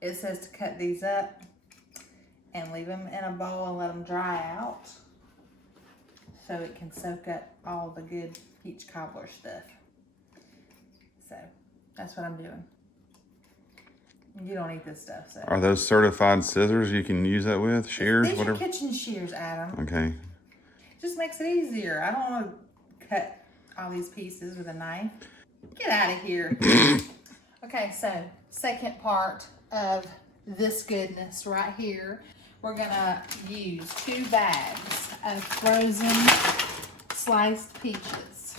It says to cut these up and leave them in a bowl and let them dry out so it can soak up all the good peach cobbler stuff. So that's what I'm doing. You don't eat this stuff, so. Are those certified scissors you can use that with? Shears, These whatever? are kitchen shears, Adam. Okay. Just makes it easier. I don't want to cut all these pieces with a knife. Get out of here. Okay, so second part of this goodness right here, we're gonna use 2 bags of frozen sliced peaches.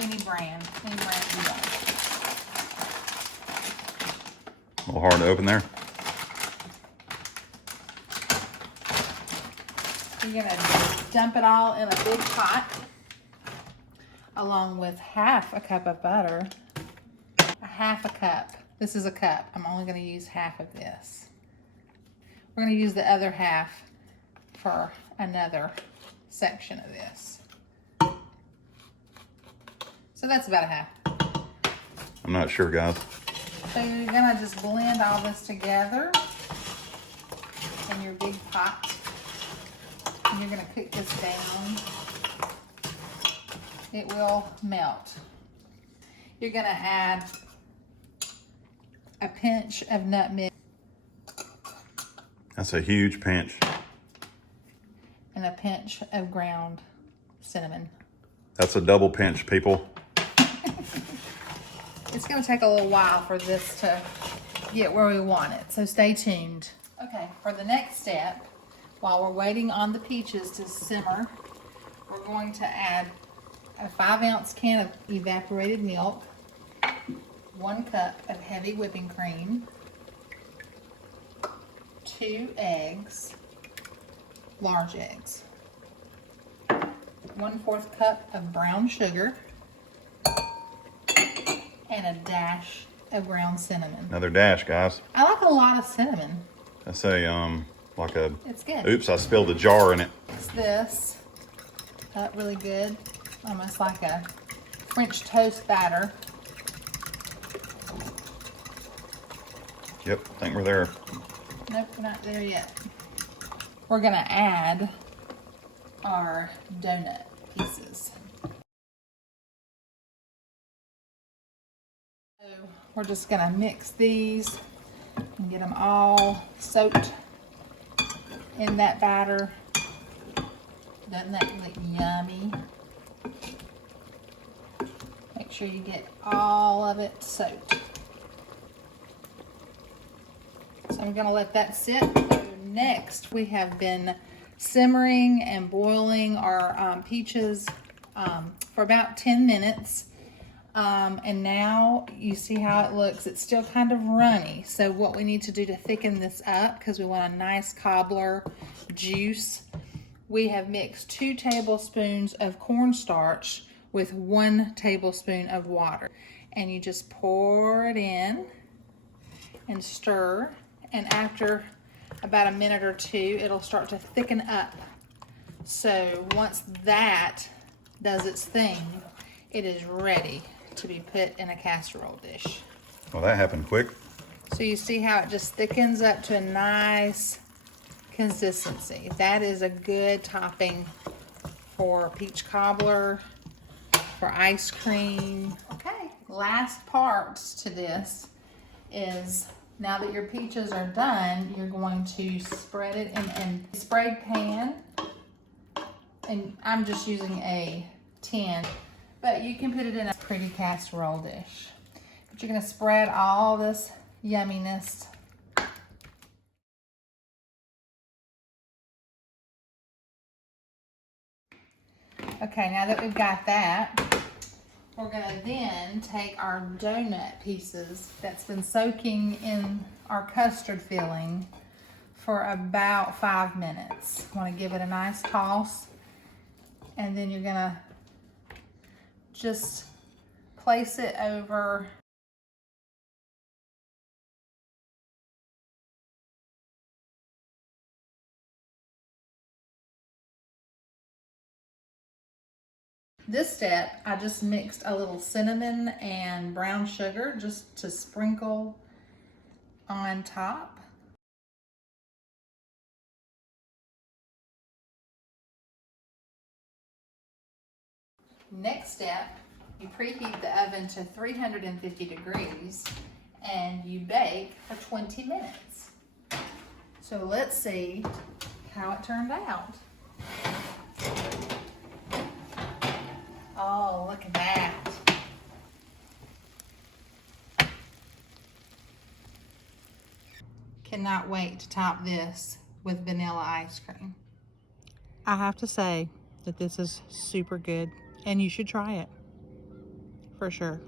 Any brand you want. A little hard to open there. You're gonna dump it all in a big pot along with half a cup of butter. A half a cup. This is a cup. I'm only gonna use half of this. We're gonna use the other half for another section of this. So that's about a half. I'm not sure, guys. So you're gonna just blend all this together in your big pot. And you're gonna cook this down. It will melt. You're gonna add a pinch of nutmeg. That's a huge pinch. And a pinch of ground cinnamon. That's a double pinch, people. It's gonna take a little while for this to get where we want it, so stay tuned. Okay, for the next step, while we're waiting on the peaches to simmer, we're going to add a 5-ounce can of evaporated milk, 1 cup of heavy whipping cream, 2 eggs, large eggs, 1/4 cup of brown sugar, and a dash of ground cinnamon. Another dash, guys. I like a lot of cinnamon. That's a, like a... It's good. Oops, I spilled a jar in it. It's this. Really good. Almost like a French toast batter. Yep, I think we're there. Nope, we're not there yet. We're gonna add our donut pieces. So we're just gonna mix these and get them all soaked in that batter. Doesn't that look yummy? Make sure you get all of it soaked. So I'm gonna let that sit. So next, we have been simmering and boiling our peaches for about 10 minutes. And now you see how it looks. It's still kind of runny. So what we need to do to thicken this up, because we want a nice cobbler juice, we have mixed 2 tablespoons of cornstarch with 1 tablespoon of water. And you just pour it in and stir. And after about a minute or 2, it'll start to thicken up. So once that does its thing, it is ready to be put in a casserole dish. Well, that happened quick. So you see how it just thickens up to a nice consistency. That is a good topping for peach cobbler, for ice cream. Okay, last parts to this is, now that your peaches are done, you're going to spread it in a sprayed pan. And I'm just using a tin, but you can put it in a pretty casserole dish. But you're gonna spread all this yumminess. Okay, now that we've got that, we're gonna then take our donut pieces that's been soaking in our custard filling for about 5 minutes. Want to give it a nice toss, and then you're gonna just place it over this step. I just mixed a little cinnamon and brown sugar just to sprinkle on top. Next step, you preheat the oven to 350 degrees and you bake for 20 minutes. So let's see how it turned out. Oh, look at that. Cannot wait to top this with vanilla ice cream. I have to say that this is super good and you should try it for sure.